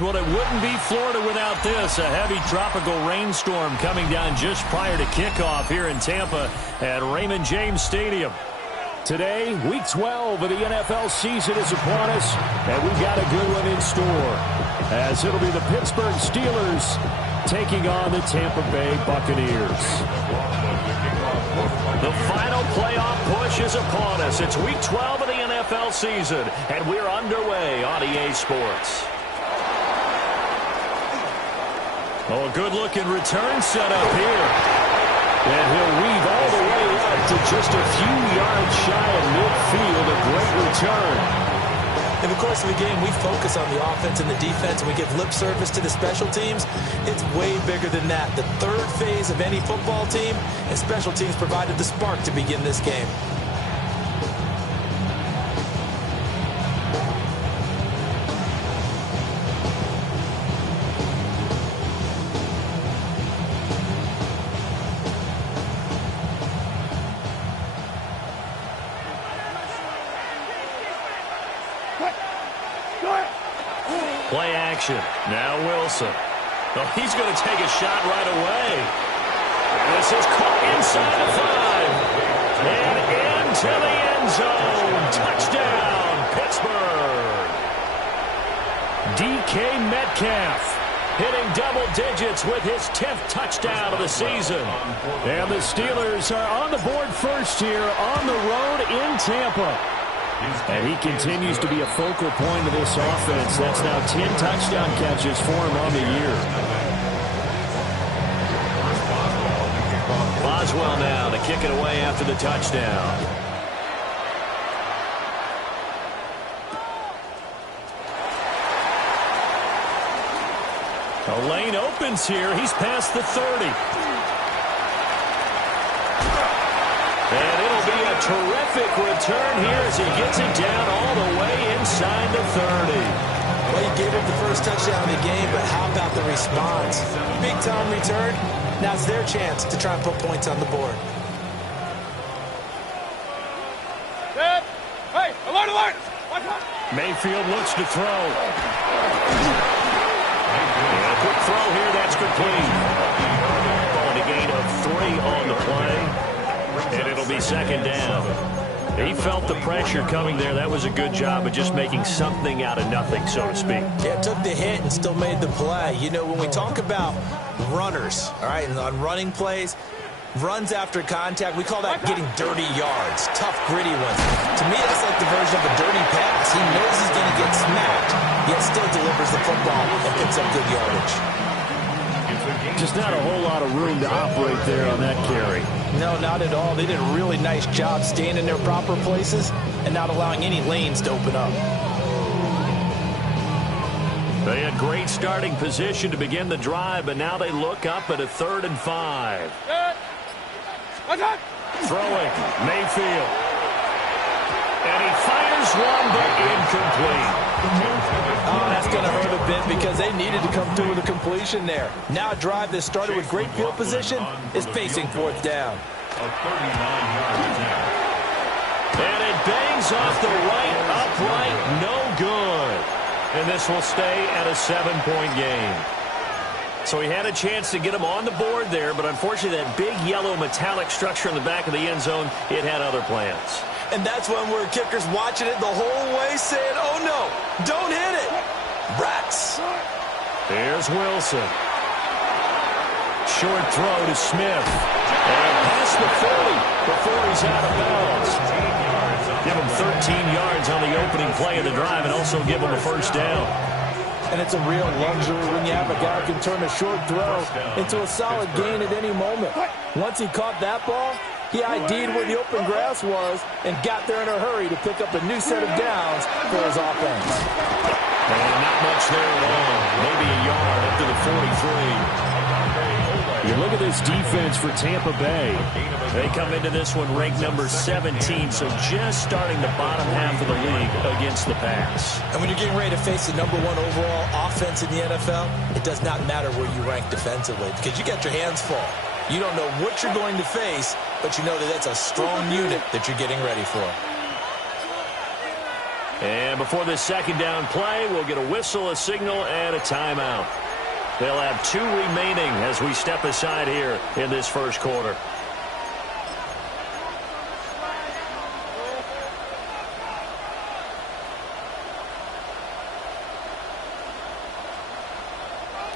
Well, it wouldn't be Florida without this. A heavy tropical rainstorm coming down just prior to kickoff here in Tampa at Raymond James Stadium. Today, Week 12 of the NFL season is upon us, and we've got a good one in store, as it'll be the Pittsburgh Steelers taking on the Tampa Bay Buccaneers. The final playoff push is upon us. It's Week 12 of the NFL season, and we're underway on EA Sports. Oh, a good-looking return set up here. And he'll weave all the way up to just a few yards shy of midfield. A great return. In the course of the game, we focus on the offense and the defense, and we give lip service to the special teams. It's way bigger than that. The third phase of any football team, and special teams provided the spark to begin this game. Play action. Now Wilson. Oh, he's going to take a shot right away. This is caught inside the 5. And into the end zone. Touchdown, Pittsburgh. DK Metcalf hitting double digits with his 10th touchdown of the season. And the Steelers are on the board first here on the road in Tampa. And he continues to be a focal point of this offense. That's now 10 touchdown catches for him on the year. Boswell now to kick it away after the touchdown. A lane opens here. He's past the 30. And it'll be a terrific return here as he gets it down all the way inside the 30. Well, he gave up the first touchdown of the game, but how about the response? Big-time return. Now it's their chance to try and put points on the board. Hey, alert, alert! Mayfield looks to throw. And a quick throw here, that's complete. On a gain of 3 on the play. And it'll be second down. He felt the pressure coming there. That was a good job of just making something out of nothing, so to speak. Yeah, took the hit and still made the play. You know, when we talk about runners, all right, and on running plays, runs after contact, we call that getting dirty yards, tough, gritty ones. To me, that's like the version of a dirty pass. He knows he's going to get smacked, yet still delivers the football and picks up good yardage. Just not a whole lot of room to operate there on that carry. No, not at all. They did a really nice job staying in their proper places and not allowing any lanes to open up. They had great starting position to begin the drive, but now they look up at a 3rd and 5. Throwing, Mayfield. And he fires one, but incomplete. Oh, that's going to hurt a bit because they needed to come through with a completion there. Now a drive that started with great field position is facing 4th down. And it bangs off the right upright, no good. And this will stay at a 7-point game. So he had a chance to get him on the board there, but unfortunately that big yellow metallic structure in the back of the end zone, it had other plans. And that's when we're kickers watching it the whole way saying, oh no, don't hit it. Rats. Here's Wilson. Short throw to Smith. And past the 40 before he's out of bounds. Give him 13 yards on the opening play of the drive and also give him a 1st down. And it's a real luxury when you have a guy who can turn a short throw into a solid gain at any moment. Once he caught that ball, he ID'd where the open grass was and got there in a hurry to pick up a new set of downs for his offense. And not much there at all. Maybe a yard up to the 43. You look at this defense for Tampa Bay. They come into this one ranked number 17, so just starting the bottom half of the league against the pass. And when you're getting ready to face the number 1 overall offense in the NFL, it does not matter where you rank defensively because you got your hands full. You don't know what you're going to face, but you know that that's a strong unit that you're getting ready for. And before this second down play, we'll get a whistle, a signal, and a timeout. They'll have 2 remaining as we step aside here in this first quarter.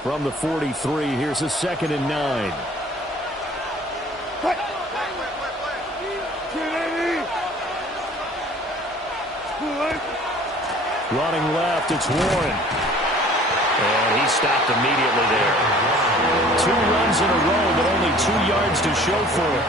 From the 43, here's a 2nd and 9. Running left, it's Warren. And he stopped immediately there. 2 runs in a row, but only 2 yards to show for it.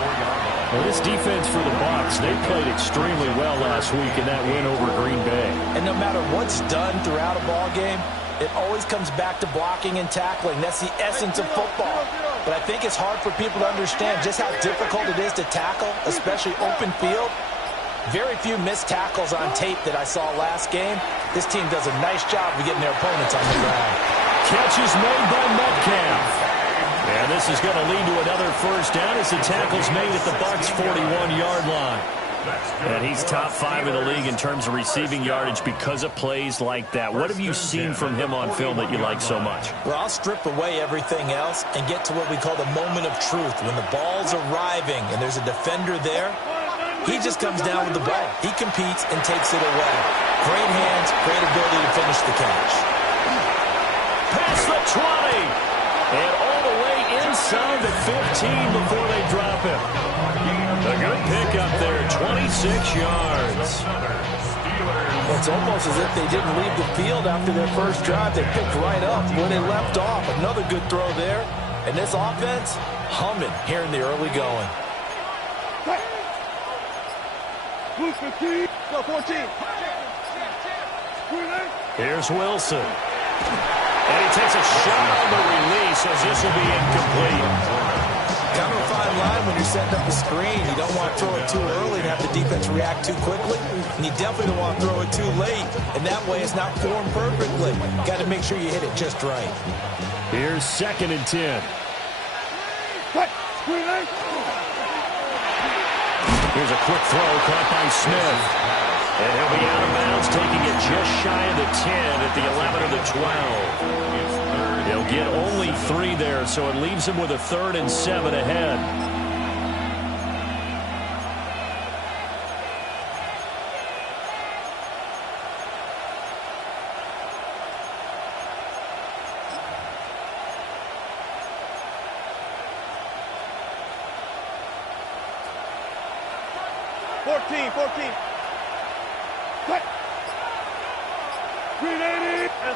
Well, this defense for the Bucs, they played extremely well last week in that win over Green Bay. And no matter what's done throughout a ball game, it always comes back to blocking and tackling. That's the essence of football. But I think it's hard for people to understand just how difficult it is to tackle, especially open field. Very few missed tackles on tape that I saw last game. This team does a nice job of getting their opponents on the ground. Catch is made by Metcalf. And this is going to lead to another first down as the tackle's made at the Bucs' 41-yard line. And he's top 5 in the league in terms of receiving yardage because of plays like that. What have you seen from him on film that you like so much? Well, I'll strip away everything else and get to what we call the moment of truth. When the ball's arriving and there's a defender there, he just comes down with the ball. He competes and takes it away. Great hands, great ability to finish the catch. Past the 20. And all the way inside the 15 before they drop him. A good pickup there, 26 yards. It's almost as if they didn't leave the field after their first drive. They picked right up where they left off. Another good throw there. And this offense, humming here in the early going. Go 14. Here's Wilson. And he takes a shot on the release as this will be incomplete. Kind of a fine line when you're setting up a screen. You don't want to throw it too early and have the defense react too quickly. And you definitely don't want to throw it too late. And that way it's not formed perfectly. Got to make sure you hit it just right. Here's 2nd and 10. Here's a quick throw caught by Smith. And he'll be out of bounds, taking it just shy of the 10 at the 11 of the 12. He'll get only 3 there, so it leaves him with a 3rd and 7 ahead.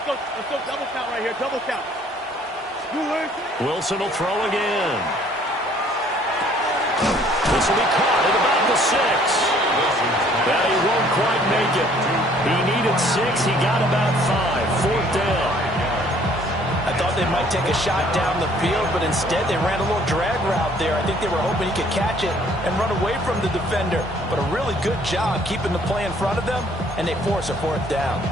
Let's go double count right here, double count. Wilson will throw again. This will be caught at about the 6. Now he won't quite make it. He needed 6. He got about 5. 4th down. I thought they might take a shot down the field, but instead they ran a little drag route there. I think they were hoping he could catch it and run away from the defender. But a really good job keeping the play in front of them, and they force a 4th down.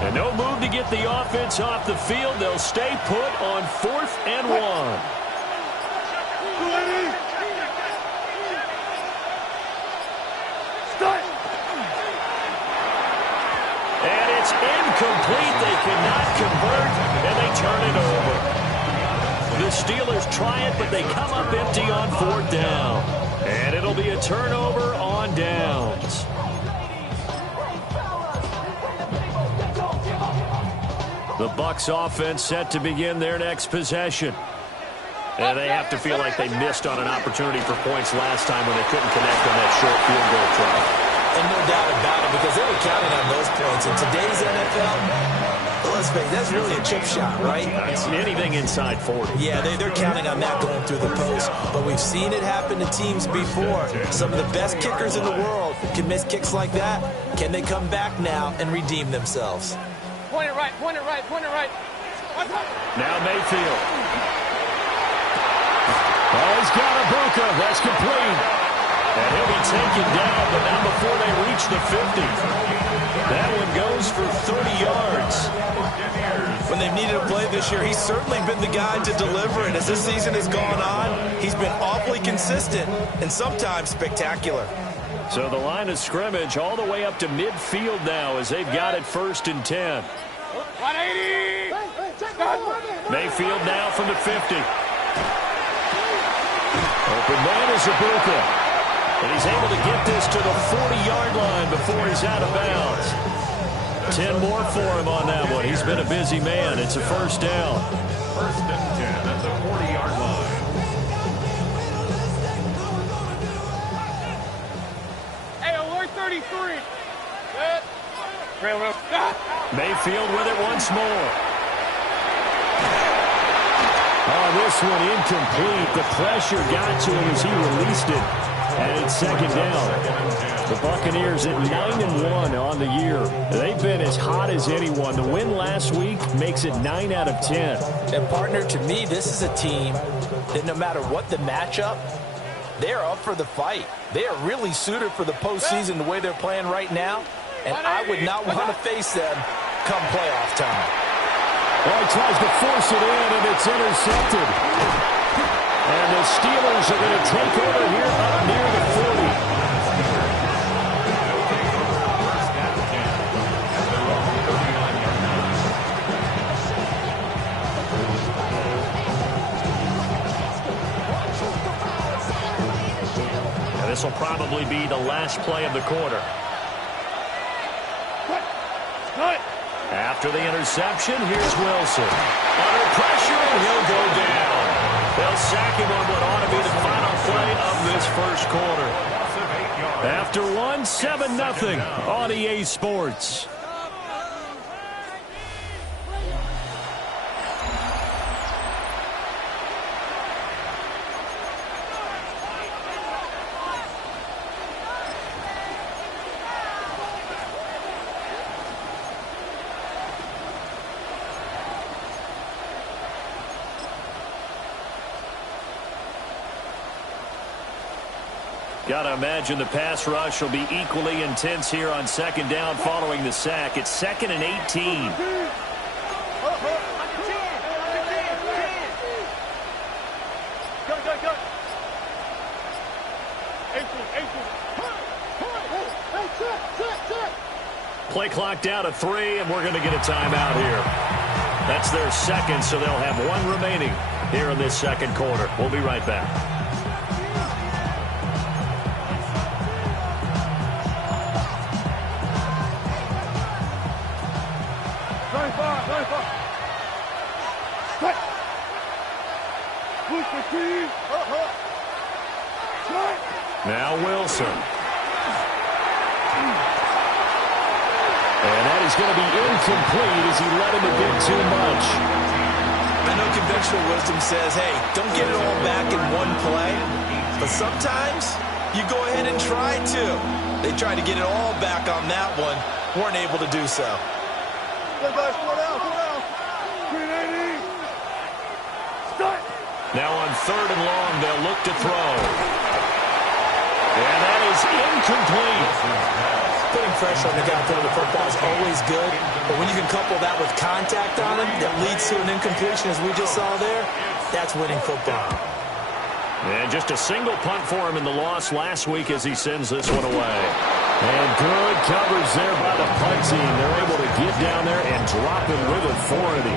And no move to get the offense off the field. They'll stay put on 4th and 1. And it's incomplete. They cannot convert, and they turn it over. The Steelers try it, but they come up empty on 4th down. And it'll be a turnover on downs. The Bucs offense set to begin their next possession. And they have to feel like they missed on an opportunity for points last time when they couldn't connect on that short field goal try. And no doubt about it, because they were counting on those points. In today's NFL, let's face it, that's really a chip shot, right? It's anything inside 40. Yeah, they're counting on that going through the post. But we've seen it happen to teams before. Some of the best kickers in the world can miss kicks like that. Can they come back now and redeem themselves? Point it right, point it right, point it right. Now Mayfield. Oh, he's got a Bucca. That's complete. And he'll be taken down, but not before they reach the 50. That one goes for 30 yards. When they they've needed a play this year, he's certainly been the guy to deliver it. As this season has gone on, he's been awfully consistent and sometimes spectacular. So the line of scrimmage all the way up to midfield now as they've got it 1st and 10. 180! Mayfield now from the 50. Open man is Ibuka. And he's able to get this to the 40-yard line before he's out of bounds. 10 more for him on that one. He's been a busy man. It's a 1st down. 1st and 10 at the 40-yard line. Hey, alert 33. Mayfield with it once more. Oh, this one incomplete. The pressure got to him as he released it. And it's 2nd down. The Buccaneers at 9-1 on the year. They've been as hot as anyone. The win last week makes it 9 out of 10. And, partner, to me, this is a team that no matter what the matchup, they're up for the fight. They are really suited for the postseason the way they're playing right now. And I would not want to face them come playoff time. Well, he tries to force it in, and it's intercepted. And the Steelers are going to take over here up near the 40. And this will probably be the last play of the quarter. After the interception, here's Wilson. Under pressure, and he'll go down. They'll sack him on what ought to be the final play of this 1st quarter. After one, 7-0 on EA Sports. Got to imagine the pass rush will be equally intense here on 2nd down following the sack. It's 2nd and 18. Play clock down to 3, and we're going to get a timeout here. That's their 2nd, so they'll have 1 remaining here in this 2nd quarter. We'll be right back. Now Wilson. And that is going to be incomplete as he let him a bit too much. I know conventional wisdom says, hey, don't get it all back in one play. But sometimes you go ahead and try to. They tried to get it all back on that one. Weren't able to do so. Now on 3rd and long, they'll look to throw. And that is incomplete. Putting pressure on the guy throwing the football is always good, but when you can couple that with contact on him that leads to an incompletion, as we just saw there, that's winning football. And just a single punt for him in the loss last week as he sends this one away. And good coverage there by the punt team. They're able to get down there and drop it with authority.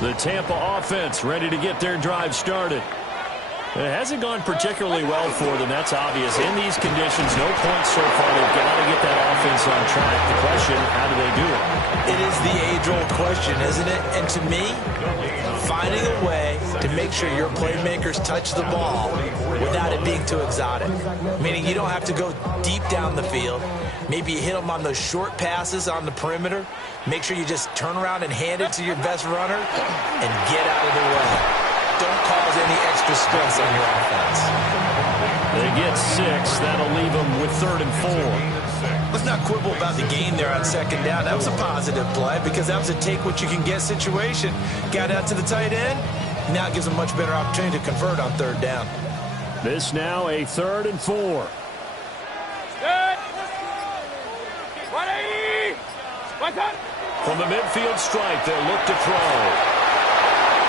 The Tampa offense ready to get their drive started. It hasn't gone particularly well for them. That's obvious. In these conditions, no points so far. They've got to get that offense on track. The question, how do they do it? It is the age-old question, isn't it? And to me, finding a way to make sure your playmakers touch the ball without it being too exotic. Meaning you don't have to go deep down the field. Maybe you hit them on those short passes on the perimeter. Make sure you just turn around and hand it to your best runner and get out of the way. Don't cause any extra stress on your offense. They get 6. That'll leave them with 3rd and 4. Let's not quibble about the gain there on 2nd down. That was a positive play because that was a take-what-you-can-get situation. Got out to the tight end. Now it gives them a much better opportunity to convert on 3rd down. This now a 3rd and 4. What's that? From the midfield stripe, they'll look to throw.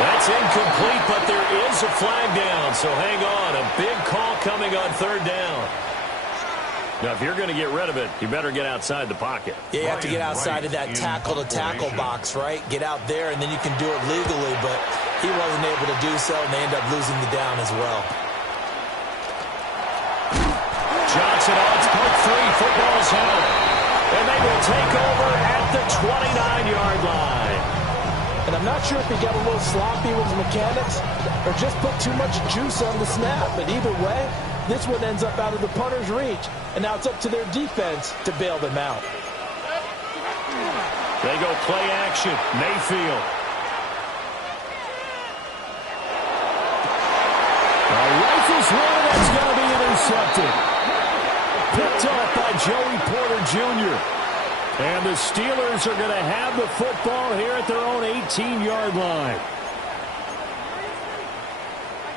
That's incomplete, but there is a flag down, so hang on. A big call coming on third down. Now, if you're going to get rid of it, you better get outside the pocket. Yeah, you have to get outside of that tackle-to-tackle box, right? Get out there, and then you can do it legally, but he wasn't able to do so, and they end up losing the down as well. Johnson on part 3. Football's held. And they will take over at the 29-yard line. And I'm not sure if he got a little sloppy with his mechanics or just put too much juice on the snap. But either way, this one ends up out of the punter's reach. And now it's up to their defense to bail them out. They go play action. Mayfield. A rifle's one that's going to be intercepted. Picked off by Joey Porter Jr. And the Steelers are going to have the football here at their own 18-yard line.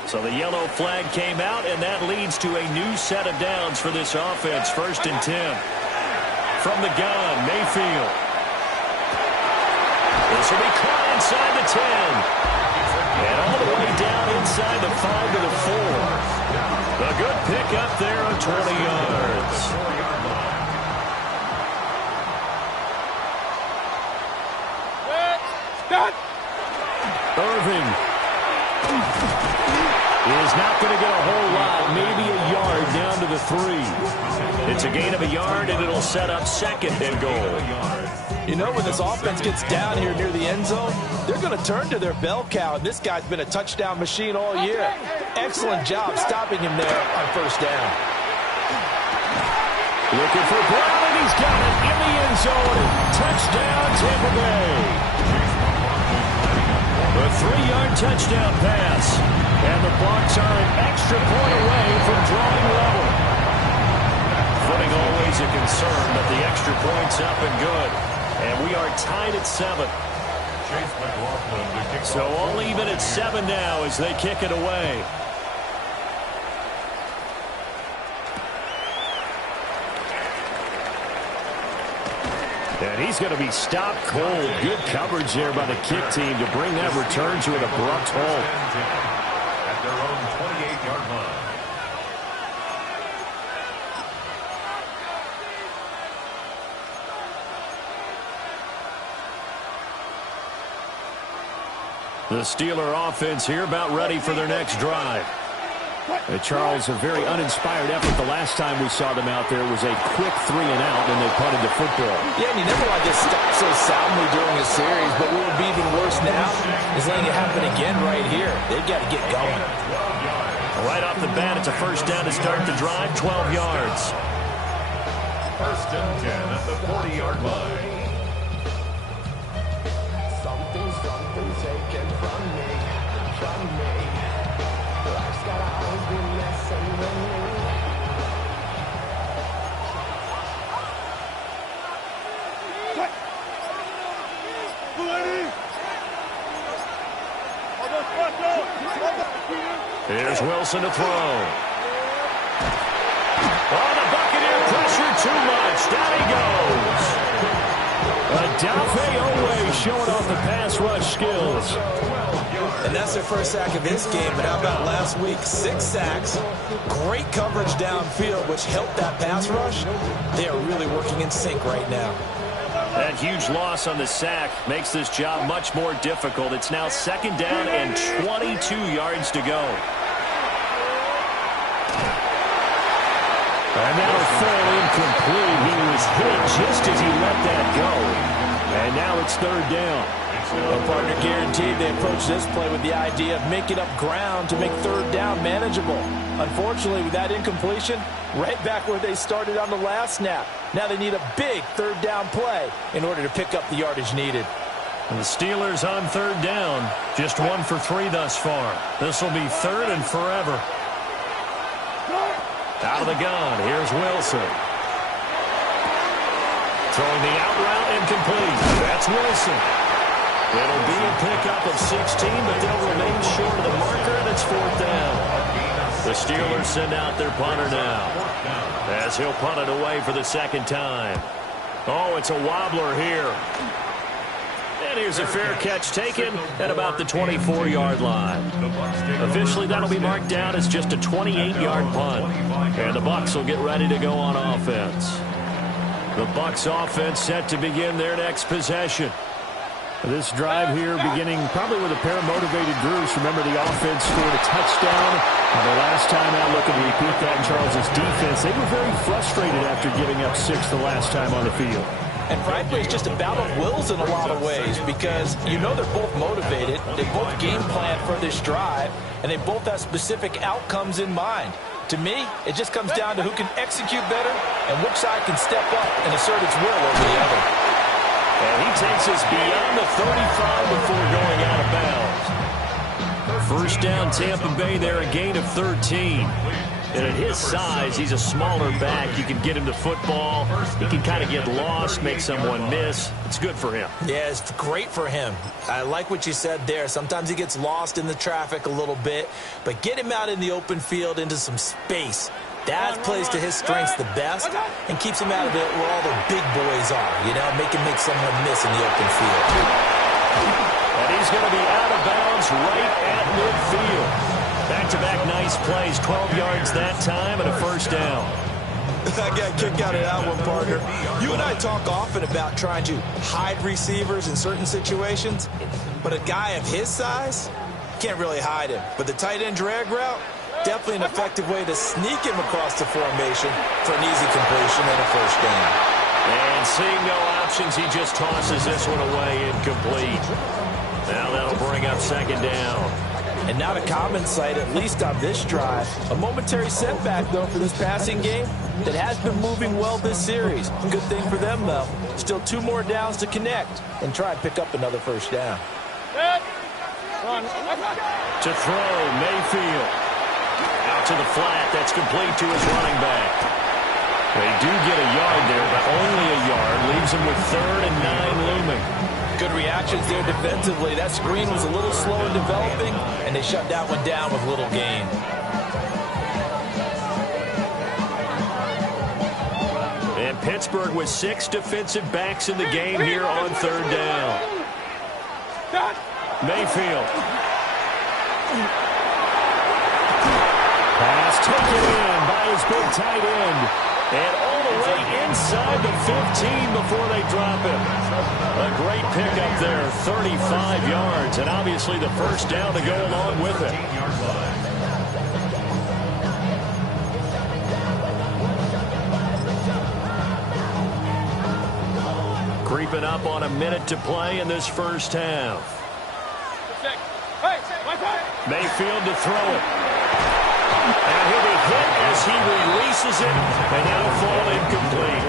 So the yellow flag came out, and that leads to a new set of downs for this offense. 1st and 10. From the gun, Mayfield. This will be caught inside the 10. And all the way down inside the 5 to the 4. A good pick up there on 20 yards. Irving is not going to get a whole lot, maybe a yard down to the 3. It's a gain of a yard, and it'll set up 2nd and goal. You know, when this offense gets down here near the end zone, they're going to turn to their bell cow, and this guy's been a touchdown machine all year. Excellent job stopping him there on 1st down. Looking for Brown, and he's got it in the end zone. Touchdown, Tampa Bay. A 3-yard touchdown pass. And the Bucs are an extra point away from drawing level. Footing always a concern, but the extra point's up and good. And we are tied at 7. So all even at 7 now as they kick it away. And he's going to be stopped cold. Good coverage there by the kick team to bring that return to an abrupt halt. At their own 28-yard line. The Steeler offense here about ready for their next drive. Charles, a very uninspired effort the last time we saw them out there was a quick 3 and out, and they punted the football. Yeah, and you never want to get stopped so soundly during a series, but what would be even worse now is letting it happen again right here. They've got to get going. Right off the bat, it's a 1st down to start the drive, 12 yards. 1st and 10 at the 40-yard line. Something taken from me. Life's gotta always be messing with me. Here's Wilson to throw. Oh, the Buccaneer pressure too much. Down he goes. Adafe Owe showing off the pass rush skills. And that's their first sack of this game, but how about last week? 6 sacks, great coverage downfield, which helped that pass rush. They are really working in sync right now. That huge loss on the sack makes this job much more difficult. It's now 2nd down and 22 yards to go. And that'll fall incomplete. He was hit just as he let that go. And now it's 3rd down. Well, partner guaranteed they approach this play with the idea of making up ground to make 3rd down manageable. Unfortunately, with that incompletion, right back where they started on the last snap. Now they need a big 3rd down play in order to pick up the yardage needed. And the Steelers on 3rd down, just 1 for 3 thus far. This will be 3rd and forever. Out of the gun, here's Wilson. Throwing the out route incomplete. That's Wilson. It'll be a pickup of 16, but they'll remain short of the marker, and it's 4th down. The Steelers send out their punter now, as he'll punt it away for the 2nd time. Oh, it's a wobbler here. And here's a fair catch taken at about the 24-yard line. Officially, that'll be marked down as just a 28-yard punt. And the Bucs will get ready to go on offense. The Bucs offense set to begin their next possession. This drive here beginning probably with a pair of motivated groups. Remember, the offense scored a touchdown. And the last time out, looking to repeat that, Charles's defense, they were very frustrated after giving up 6 the last time on the field. And frankly, it's just a battle of wills in a lot of ways because you know they're both motivated. They both game plan for this drive, and they both have specific outcomes in mind. To me, it just comes down to who can execute better and which side can step up and assert its will over the other. And he takes us beyond the 35 before going out of bounds. First down, Tampa Bay there, a gain of 13. And at his size, he's a smaller back. You can get him the football. He can kind of get lost, make someone miss. It's good for him. Yeah, it's great for him. I like what you said there. Sometimes he gets lost in the traffic a little bit. But get him out in the open field into some space. That plays to his strengths the best and keeps him out of it where all the big boys are. You know, make someone miss in the open field. And he's going to be out of bounds right at midfield. Back-to-back nice plays, 12 yards that time and a first down. I got a kick out of that one, partner. You and I talk often about trying to hide receivers in certain situations, but a guy of his size can't really hide him. But the tight end drag route, definitely an effective way to sneak him across the formation for an easy completion and a first down. And seeing no options, he just tosses this one away incomplete. Now that'll bring up second down. And not a common sight, at least on this drive. A momentary setback, though, for this passing game that has been moving well this series. Good thing for them, though. Still 2 more downs to connect and try and pick up another first down. To throw, Mayfield. Out to the flat. That's complete to his running back. They do get a yard there, but only a yard. Leaves him with 3rd and 9 looming. Good reactions there defensively. That screen was a little slow in developing, and they shut that one down with little gain. And Pittsburgh with 6 defensive backs in the game here on 3rd down. Mayfield. Pass taken in by his big tight end. And all the way inside the 15 before they drop him. A great pickup there, 35 yards, and obviously the first down to go along with it. Creeping up on a minute to play in this first half. Mayfield to throw it. And he'll be hit as he releases it, and that'll fall incomplete.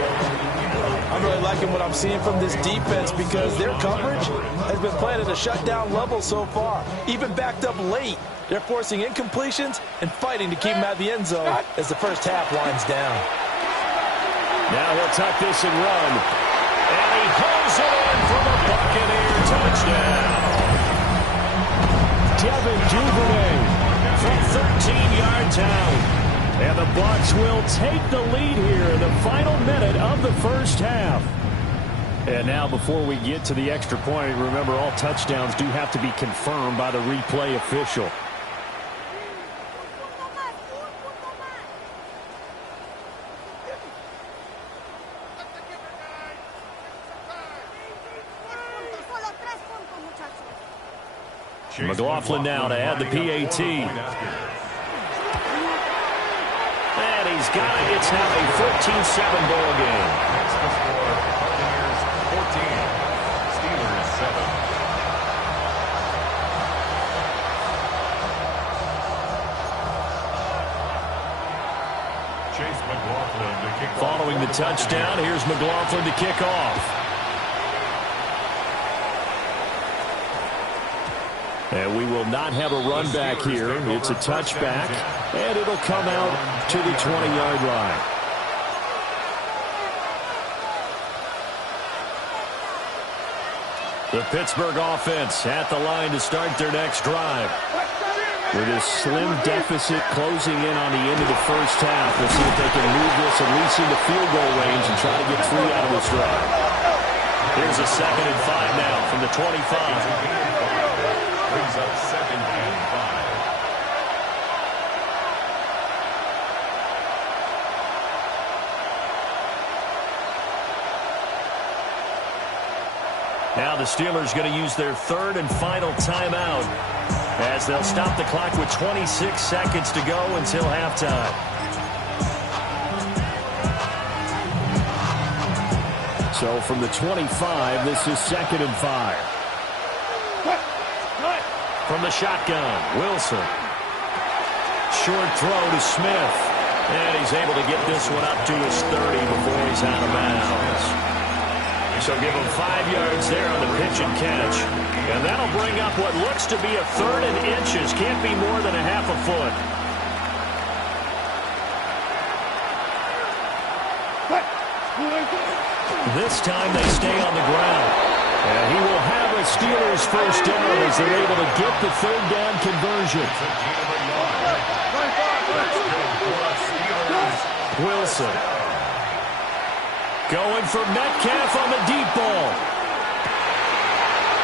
I'm really liking what I'm seeing from this defense because their coverage has been playing at a shutdown level so far. Even backed up late, they're forcing incompletions and fighting to keep them out of the end zone as the first half winds down. Now he'll tuck this and run. And he holds it in for the Buccaneer touchdown. Devin Duvernay from 13 yards out. And the Bucs will take the lead here in the final minute of the first half. And now before we get to the extra point, remember all touchdowns do have to be confirmed by the replay official. McLaughlin now to add the PAT. And he's got it. It's now a 14-7 ball game. That's the score. Buccaneers 14, Steelers 7. Chase McLaughlin to kick off. Following the touchdown, here's McLaughlin to kick off. And we will not have a run back here. It's a touchback, and it'll come out to the 20-yard line. The Pittsburgh offense at the line to start their next drive. With a slim deficit closing in on the end of the first half, we'll see if they can move this at least into field goal range and try to get 3 out of this drive. Here's a 2nd and 5 now from the 25. Brings up 2nd and 5. Now the Steelers going to use their 3rd and final timeout as they'll stop the clock with 26 seconds to go until halftime. So from the 25, this is 2nd and 5. From the shotgun, Wilson. Short throw to Smith. And he's able to get this one up to his 30 before he's out of bounds. So give him 5 yards there on the pitch and catch. And that'll bring up what looks to be a 3rd and inches. Can't be more than a half a foot. This time they stay on the ground. And he will have a Steelers first down as they're able to get the 3rd down conversion. Wilson. Going for Metcalf on the deep ball.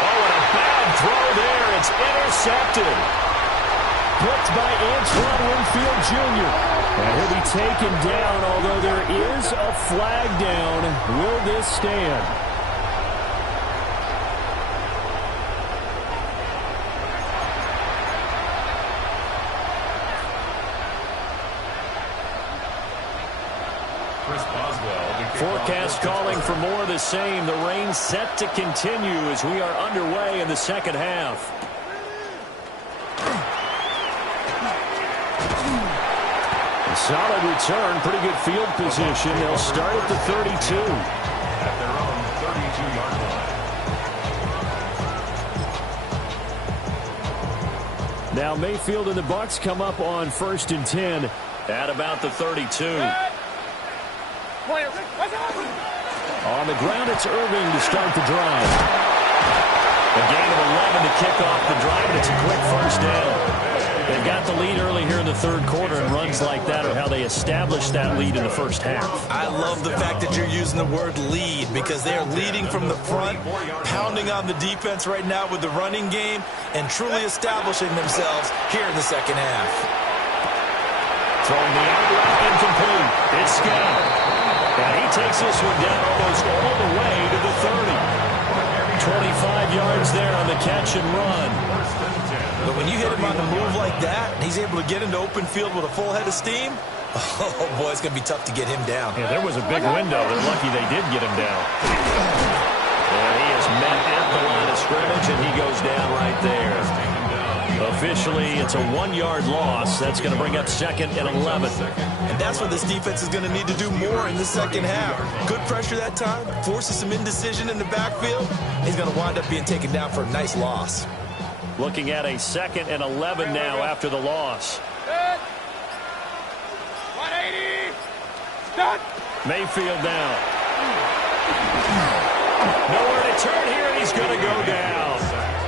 Oh, and a bad throw there. It's intercepted. Blitzed by Antoine Winfield Jr. And he'll be taken down, although there is a flag down. Will this stand? Forecast calling for more of the same. The rain set to continue as we are underway in the second half. A solid return, pretty good field position. They'll start at the 32. At their own 32-yard line. Now Mayfield and the Bucs come up on 1st and 10 at about the 32. On the ground, it's Irving to start the drive. A gain of 11 to kick off the drive, and it's a quick first down. They've got the lead early here in the 3rd quarter, and runs like that are how they established that lead in the first half. I love the fact that you're using the word lead because they are leading from the front, pounding on the defense right now with the running game, and truly establishing themselves here in the second half. Throwing the out route incomplete. It's Scott. And he takes this one down almost all the way to the 30. 25 yards there on the catch and run. But when you hit him on the move like that, and he's able to get into open field with a full head of steam, oh, boy, it's going to be tough to get him down. Yeah, there was a big window. They're lucky they did get him down. And he is met at the line of scrimmage, and he goes down right there. Officially, it's a 1-yard loss. That's going to bring up 2nd and 11. And that's what this defense is going to need to do more in the second half. Good pressure that time, forces some indecision in the backfield. He's going to wind up being taken down for a nice loss. Looking at a 2nd and 11 now after the loss. 180. Stop. Mayfield down. Nowhere to turn here, and he's going to go down.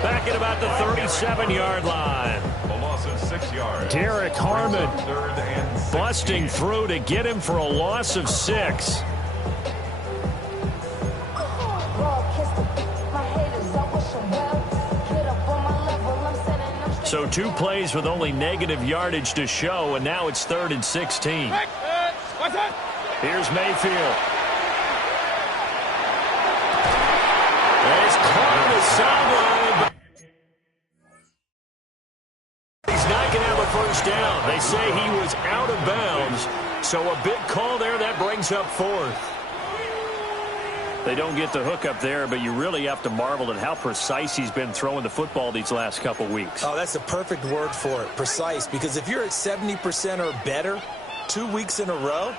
Back at about the 37-yard line. A loss of 6 yards. Derek Harmon 3rd and 16. busting through to get him for a loss of 6. So 2 plays with only negative yardage to show, and now it's 3rd and 16. Here's Mayfield. He's caught on the sideline. He's not going to have a first down. They say he was out of bounds. So a big call there. That brings up 4th. They don't get the hook up there, but you really have to marvel at how precise he's been throwing the football these last couple weeks. Oh, that's the perfect word for it, precise. Because if you're at 70% or better 2 weeks in a row,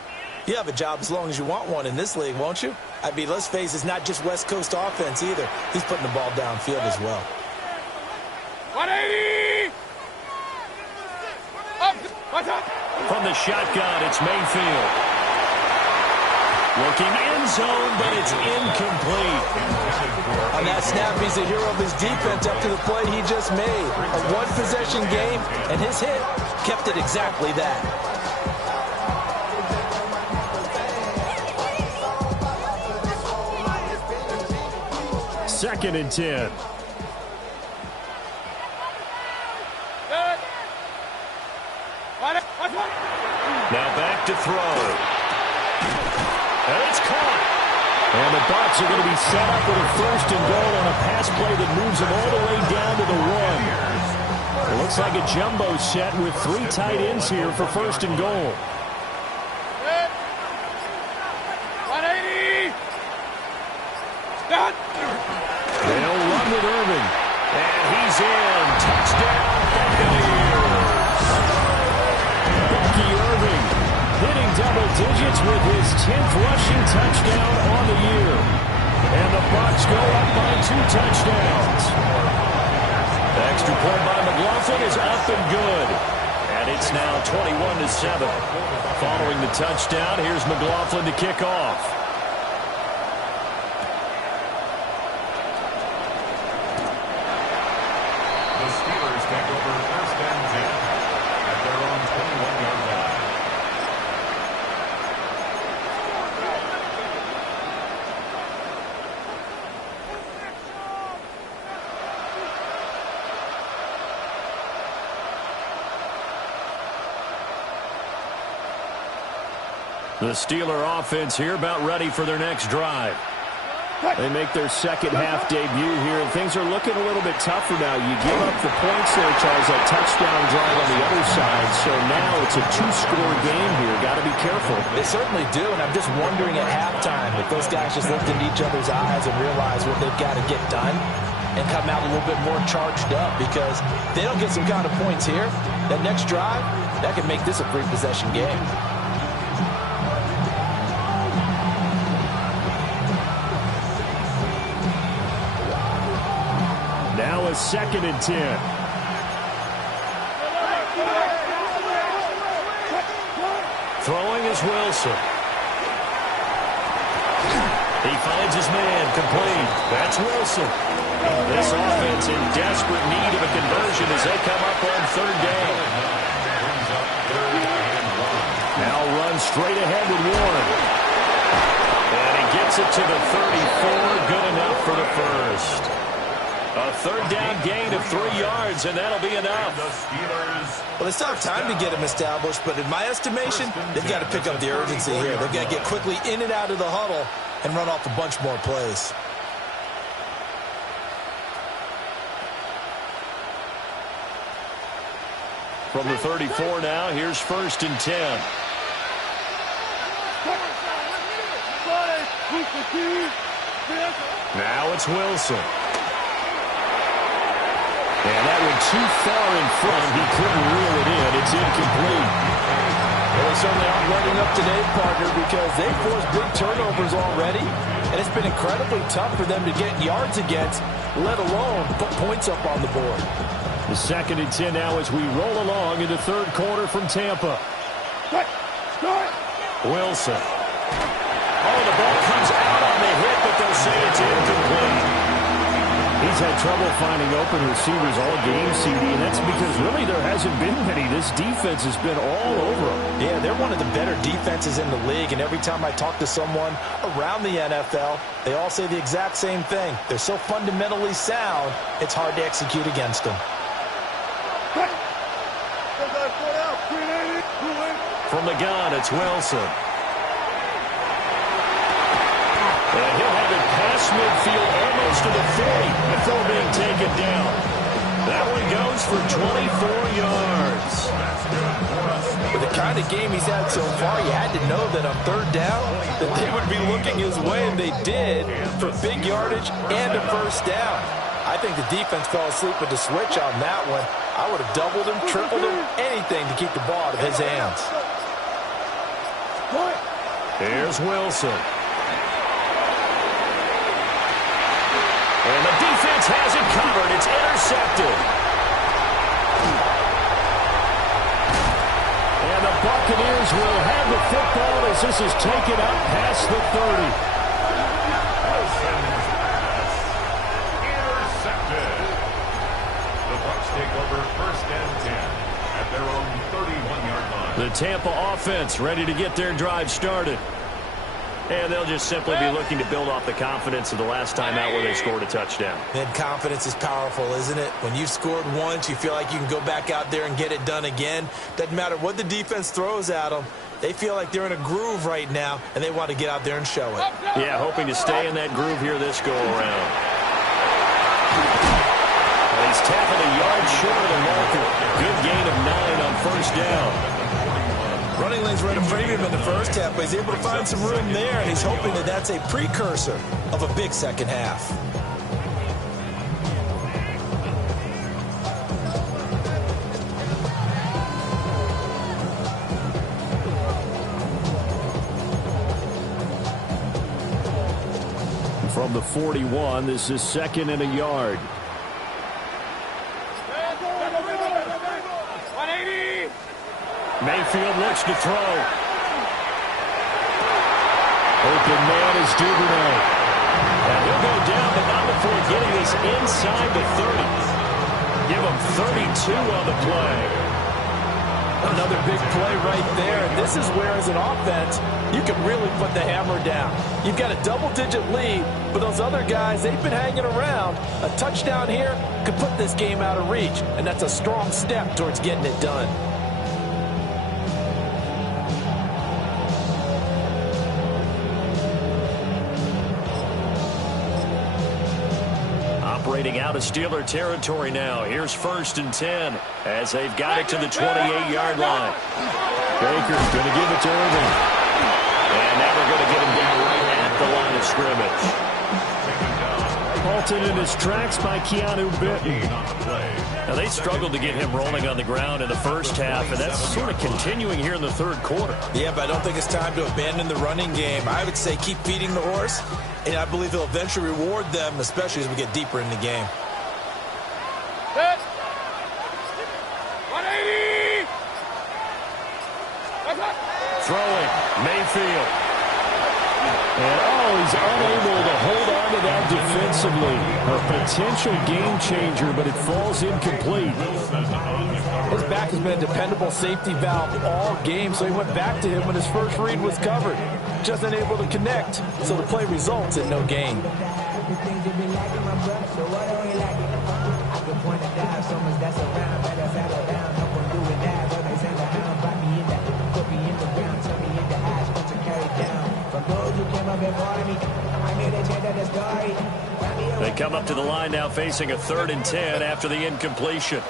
you have a job as long as you want one in this league, won't you? I mean, let's face it, it's not just West Coast offense either. He's putting the ball downfield as well. 180. Up. What's up? From the shotgun, it's Mayfield. Looking end zone, but it's incomplete. On that snap, he's the hero of his defense after the play he just made. A one-possession game, and his hit kept it exactly that. Second and 10. Now back to throw. And it's caught. And the Bucs are going to be set up with a first and goal on a pass play that moves them all the way down to the 1. It looks like a jumbo set with 3 tight ends here for first and goal. 180. Stop. They'll run with Irving. And he's in. Touchdown, Buccaneers. Bucky Irving hitting double digits with his 10th rushing touchdown on the year. And the Bucs go up by 2 touchdowns. The extra point by McLaughlin is up and good. And it's now 21-7. Following the touchdown, here's McLaughlin to kick off. The Steelers take over first and 10 at their own 21-yard line. The Steeler offense here about ready for their next drive. They make their second half debut here, and things are looking a little bit tougher now. You give up the points there, Charles, that touchdown drive on the other side. So now it's a 2-score game here. Got to be careful. They certainly do, and I'm just wondering at halftime if those guys just looked into each other's eyes and realize what they've got to get done and come out a little bit more charged up, because if they don't get some kind of points here, that next drive, that could make this a 3-possession game. Now a second and 10. Throwing is Wilson. He finds his man, complete. That's Wilson. This offense in desperate need of a conversion as they come up on third down. Now run straight ahead with Warren. And he gets it to the 34. Good enough for the first. A third down gain of 3 yards, and that'll be enough. Well, they still have time to get him established, but in my estimation, they've got to pick up the urgency here. They've got to get quickly in and out of the huddle and run off a bunch more plays. From the 34 now, here's first and 10. Now it's Wilson. And that went too far in front. He couldn't reel it in. It's incomplete. Well, they certainly aren't running up today, partner, because they've forced big turnovers already, and it's been incredibly tough for them to get yards against, let alone put points up on the board. The second and 10 now as we roll along in the third quarter from Tampa. Wilson. Oh, the ball comes out on the hit, but they'll say it's incomplete. He's had trouble finding open receivers all game, CD, and that's because really there hasn't been many. This defense has been all over them. Yeah, they're one of the better defenses in the league, and every time I talk to someone around the NFL, they all say the exact same thing. They're so fundamentally sound, it's hard to execute against them. From the gun, it's Wilson. And he'll have it past midfield almost to the 40 before being taken down. That one goes for 24 yards. With the kind of game he's had so far, you had to know that on third down that they would be looking his way, and they did, for big yardage and a first down. I think the defense fell asleep with the switch on that one. I would have doubled him, tripled him, anything to keep the ball out of his hands. Here's Wilson. And the defense has it covered. It's intercepted. And the Buccaneers will have the football as this is taken up past the 30. Intercepted. The Bucs take over first and 10 at their own 31-yard line. The Tampa offense ready to get their drive started. And they'll just simply be looking to build off the confidence of the last time out where they scored a touchdown. And confidence is powerful, isn't it? When you've scored once, you feel like you can go back out there and get it done again. Doesn't matter what the defense throws at them. They feel like they're in a groove right now, and they want to get out there and show it. Yeah, hoping to stay in that groove here this go-around. He's tackled a yard short of the marker. Good gain of 9 on first down. Running lanes were at a premium in the first half, but he's able to find some room there, and he's hoping that that's a precursor of a big second half. From the 41, this is 2nd and a yard. 180. Mayfield looks to throw. Open man is Duvernay. And he'll go down, but not before getting this inside the 30. Give him 32 on the play. Another big play right there. And this is where, as an offense, you can really put the hammer down. You've got a double-digit lead, but those other guys, they've been hanging around. A touchdown here could put this game out of reach, and that's a strong step towards getting it done. Operating out of Steeler territory now. Here's 1st and 10 as they've got it to the 28-yard line. Baker's going to give it to Irving. And now they're going to get him down right at the line of scrimmage. Halted in his tracks by Keanu Benton. Now, they struggled to get him rolling on the ground in the first half, and that's sort of continuing here in the third quarter. Yeah, but I don't think it's time to abandon the running game. I would say keep feeding the horse, and I believe he'll eventually reward them, especially as we get deeper in the game. 180. Throwing, Mayfield. And, he's unable to hold on to that defensively. A potential game changer, but it falls incomplete. His back has been a dependable safety valve all game, so he went back to him when his first read was covered. Just unable to connect, so the play results in no gain. They come up to the line now facing a 3rd and 10 after the incompletion.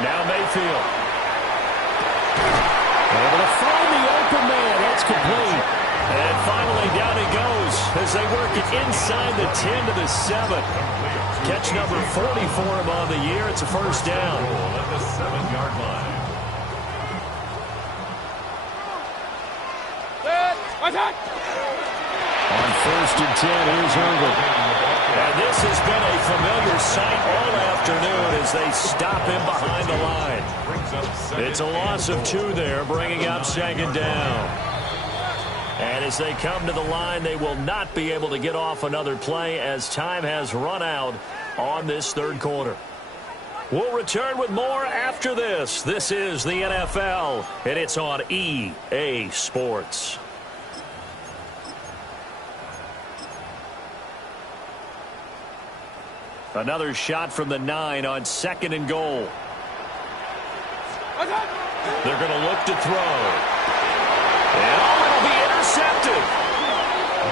Now Mayfield. Able to find the open man. That's complete. And finally down he goes as they work it inside the 10 to the 7. Catch number 40 for him on the year. It's a first down. At the 7-yard line. On 1st and 10, here's Irving. And this has been a familiar sight all afternoon as they stop him behind the line. It's a loss of 2 there, bringing up 2nd down. And as they come to the line, they will not be able to get off another play as time has run out on this third quarter. We'll return with more after this. This is the NFL, and it's on EA Sports. Another shot from the 9 on 2nd and goal. They're going to look to throw. And it'll be intercepted.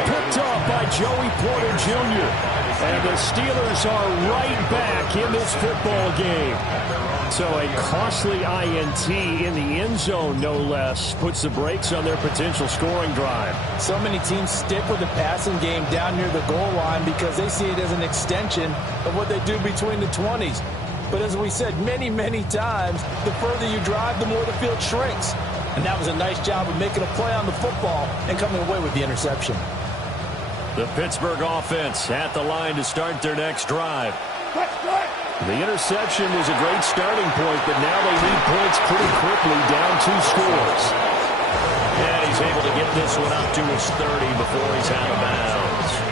Picked off by Joey Porter Jr. And the Steelers are right back in this football game. So a costly INT in the end zone, no less, puts the brakes on their potential scoring drive. So many teams stick with the passing game down near the goal line because they see it as an extension of what they do between the 20s. But as we said many, many times, the further you drive, the more the field shrinks. And that was a nice job of making a play on the football and coming away with the interception. The Pittsburgh offense at the line to start their next drive. The interception was a great starting point, but now they need points pretty quickly, down 2 scores. And he's able to get this one up to his 30 before he's out of bounds.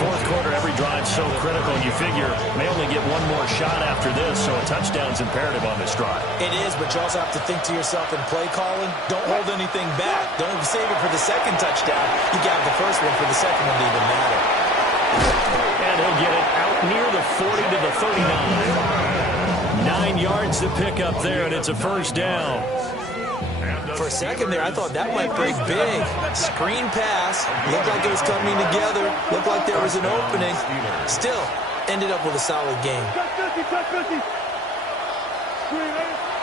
Fourth quarter, every drive's so critical, and you figure may only get one more shot after this, so a touchdown's imperative on this drive. It is, but you also have to think to yourself in play calling, don't hold anything back. Don't save it for the second touchdown. You got the first one for the second one to even matter. And he'll get it out near the 40 to the 39. 9 yards to pick up there, and it's a first down. For a second there, I thought that might break big. Screen pass. Looked like it was coming together. Looked like there was an opening. Still, ended up with a solid game.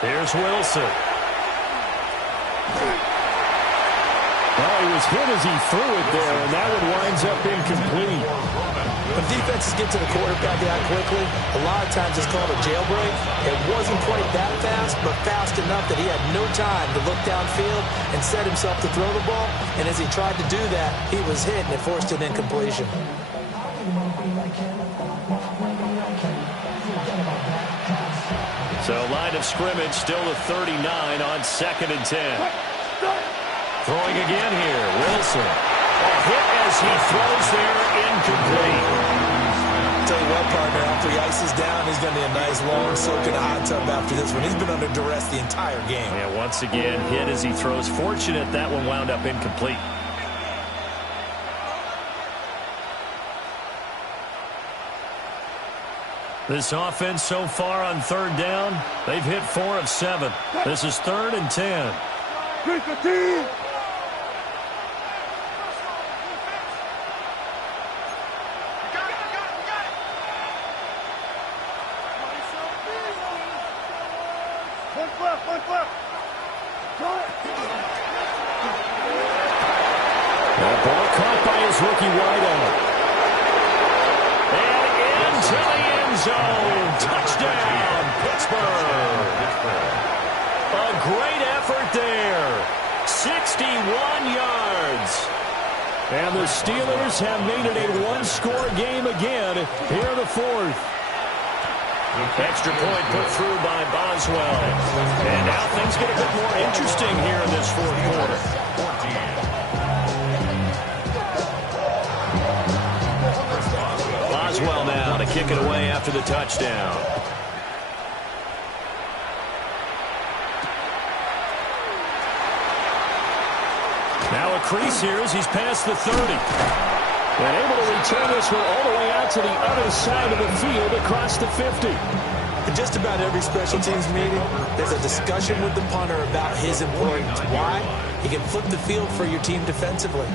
Here's Wilson. Well, he was hit as he threw it there, and that one winds up incomplete. When defenses get to the quarterback that quickly, a lot of times it's called a jailbreak. It wasn't quite that fast, but fast enough that he had no time to look downfield and set himself to throw the ball. And as he tried to do that, he was hit, and it forced an incompletion. So line of scrimmage still to 39 on 2nd and 10. Throwing again here, Wilson. A hit as he throws there, incomplete. Tell you what, partner, after he ices down, he's going to be a nice long soak in a hot tub after this one. He's been under duress the entire game. Yeah, once again, hit as he throws. Fortunate that one wound up incomplete. This offense so far on 3rd down, they've hit 4 of 7. This is 3rd and 10. That ball caught by his rookie wideout. And into the end zone. Touchdown, Pittsburgh. A great effort there. 61 yards. And the Steelers have made it a one-score game again here in the 4th. Extra point put through by Boswell. And now things get a bit more interesting here in this 4th quarter. Boswell now to kick it away after the touchdown. Now a crease here as he's past the 30. And able to return this one all the way out to the other side of the field across the 50. In just about every special teams meeting, there's a discussion with the punter about his importance. Why? He can flip the field for your team defensively,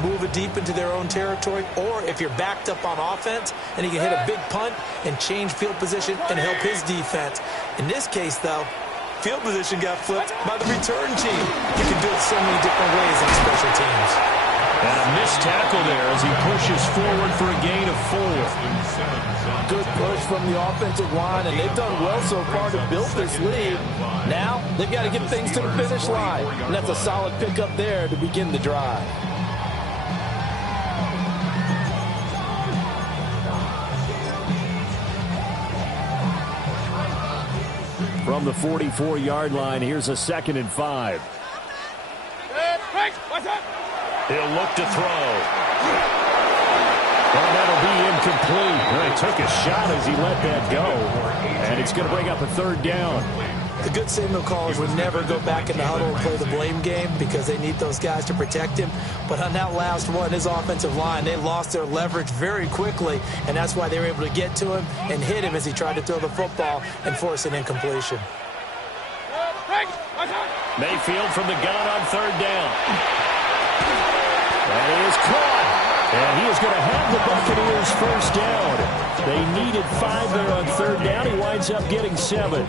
move it deep into their own territory, or if you're backed up on offense, and he can hit a big punt and change field position and help his defense. In this case, though, field position got flipped by the return team. You can do it so many different ways on special teams. And a missed tackle there as he pushes forward for a gain of 4. Good push from the offensive line, and they've done well so far to build this lead. Now, they've got to get things to the finish line, and that's a solid pickup there to begin the drive. From the 44-yard line, here's a 2nd and 5. He'll look to throw. Well, that'll be incomplete. Well, he took a shot as he let that go. And it's going to bring up a 3rd down. The good signal callers would never go back in the huddle and play the blame game because they need those guys to protect him. But on that last one, his offensive line, they lost their leverage very quickly, and that's why they were able to get to him and hit him as he tried to throw the football and force an incompletion. Mayfield from the gun on 3rd down. And he is caught. And he is going to have the Buccaneers first down. They needed 5 there on 3rd down. He winds up getting 7.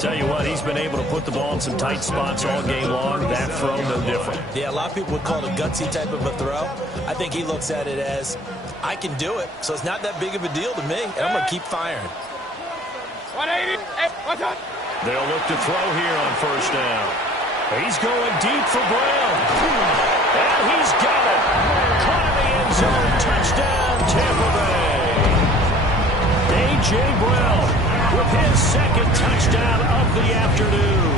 Tell you what, he's been able to put the ball in some tight spots all game long. That throw, no different. Yeah, a lot of people would call it a gutsy type of a throw. I think he looks at it as, I can do it, so it's not that big of a deal to me, and I'm going to keep firing. 180. They'll look to throw here on 1st down. He's going deep for Brown. And he's got it. Caught in the end zone. Touchdown, Tampa Bay. A.J. Brown with his second touchdown of the afternoon.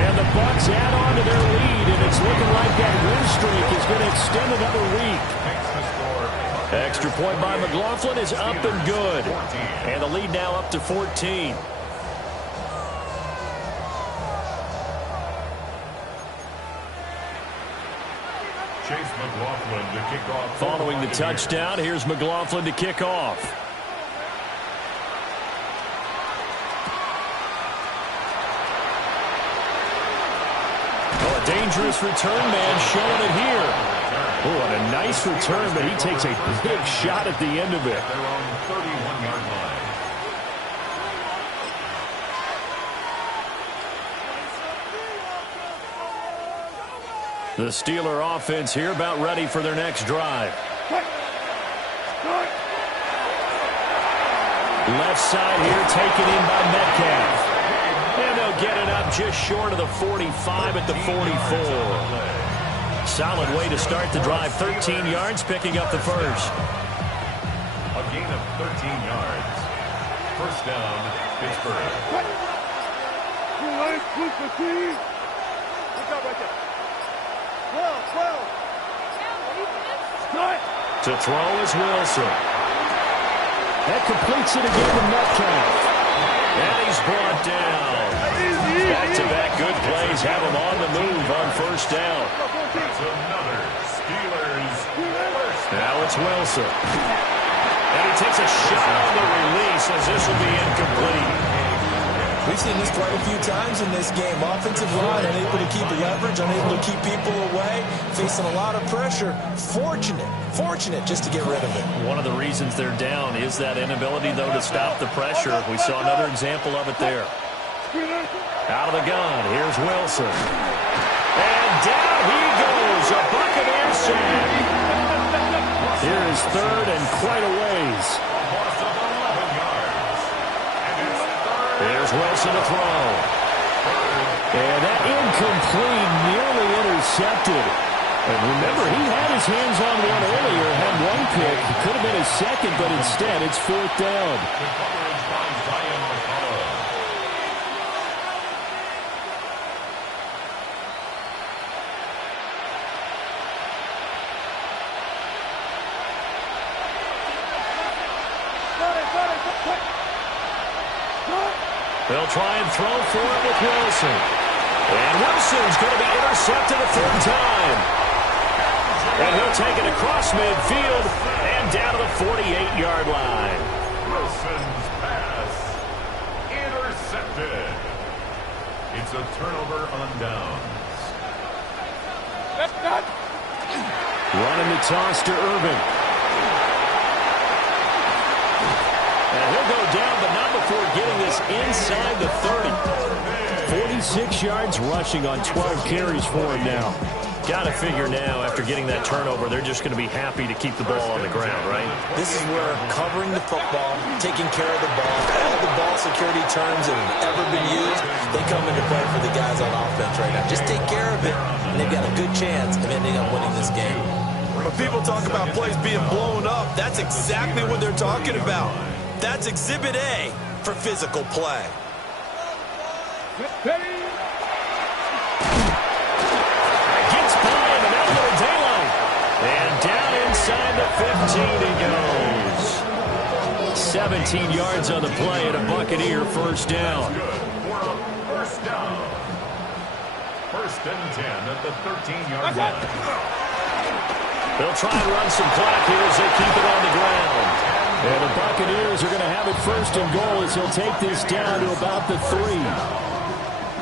And the Bucs add on to their lead, and it's looking like that win streak is going to extend another week. Extra point by McLaughlin is up and good. And the lead now up to 14. Chase McLaughlin to kick off. Following the touchdown, here's McLaughlin to kick off. Oh, a dangerous return man showing it here. Oh, and a nice return, but he takes a big shot at the end of it. Their own 31-yard line. The Steeler offense here about ready for their next drive. Left side here taken in by Metcalf. And they'll get it up just short of the 45 at the 44. Solid way to start the drive. 13 yards, picking up the first. A gain of 13 yards. First down, Pittsburgh. To throw is Wilson. That completes it again to Metcalf. And he's brought down. Back-to-back good plays have him on the move on first down. That's another Steelers first. Now it's Wilson. And he takes a shot on the release as this will be incomplete. We've seen this quite a few times in this game. Offensive line unable to keep leverage, unable to keep people away, facing a lot of pressure. Fortunate just to get rid of it. One of the reasons they're down is that inability, though, to stop the pressure. We saw another example of it there. Out of the gun, here's Wilson. And down he goes, a Buccaneers sack. Here is third and quite a ways. Here's Wilson to throw. And that incomplete, nearly intercepted. And remember, he had his hands on one earlier, had one pick. It could have been his second, but instead it's fourth down. They'll try and throw for it with Wilson. And Wilson's going to be intercepted a third time. And he'll take it across midfield and down to the 48-yard line. Wilson's pass intercepted. It's a turnover on downs. Running the toss to Irvin. And he'll go down, but not before getting this inside the 30. 46 yards rushing on 12 carries for him now. Got to figure now, after getting that turnover, they're just going to be happy to keep the ball on the ground, right? This is where covering the football, taking care of the ball, all the ball security terms that have ever been used, they come into play for the guys on offense right now. Just take care of it, and they've got a good chance of ending up winning this game. When people talk about plays being blown up, that's exactly what they're talking about. That's Exhibit A for physical play. Gets by him and out of the daylight. And down inside the 15 he goes. 17 yards on the play and a Buccaneer first down. First down. First and 10 at the 13-yard line. They'll try and run some clock here as they keep it on the ground. And the Buccaneers are going to have it first and goal as he'll take this down to about the 3.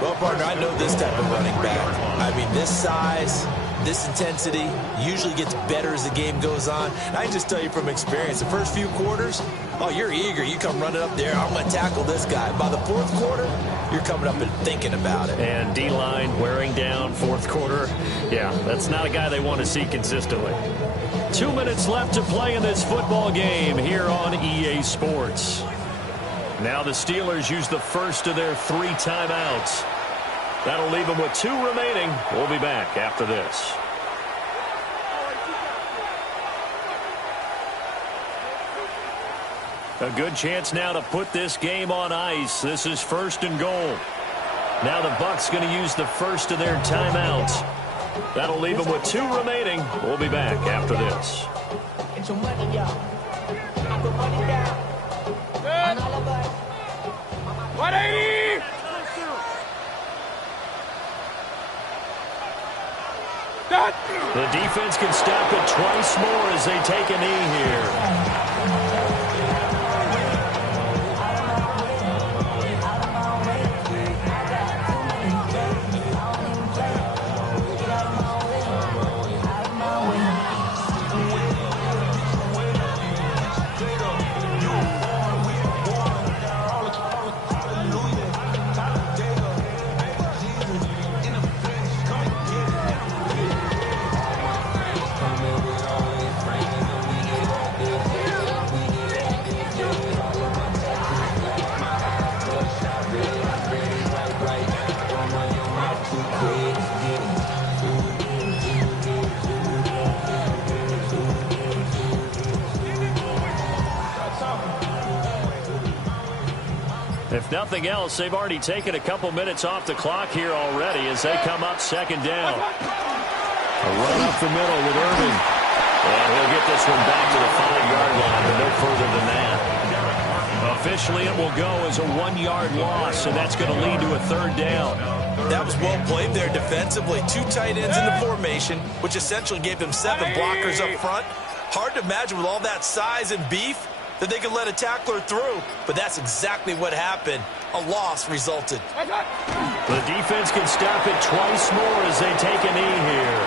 Well, partner, I know this type of running back. I mean, this size, this intensity usually gets better as the game goes on. And I can just tell you from experience, the first few quarters, oh, you're eager. You come running up there, I'm going to tackle this guy. By the fourth quarter, you're coming up and thinking about it. And D-line wearing down fourth quarter. Yeah, that's not a guy they want to see consistently. 2 minutes left to play in this football game here on EA Sports. Now the Steelers use the first of their 3 timeouts. That'll leave them with 2 remaining. We'll be back after this. A good chance now to put this game on ice. This is 1st and goal. Now the Bucs going to use the first of their timeouts. That'll leave them with 2 remaining. We'll be back after this. It's your money, y'all. I put money down. Good. 180. Done. The defense can stop it twice more as they take a knee here. If nothing else, they've already taken a couple minutes off the clock here already as they come up 2nd down. A run up the middle with Irving. And he'll get this one back to the 5-yard line, but no further than that. Officially, it will go as a 1-yard loss, and that's going to lead to a 3rd down. That was well played there defensively. 2 tight ends in the formation, which essentially gave them 7 blockers up front. Hard to imagine with all that size and beef that they could let a tackler through, but that's exactly what happened. A loss resulted. The defense can stop it twice more as they take a knee here.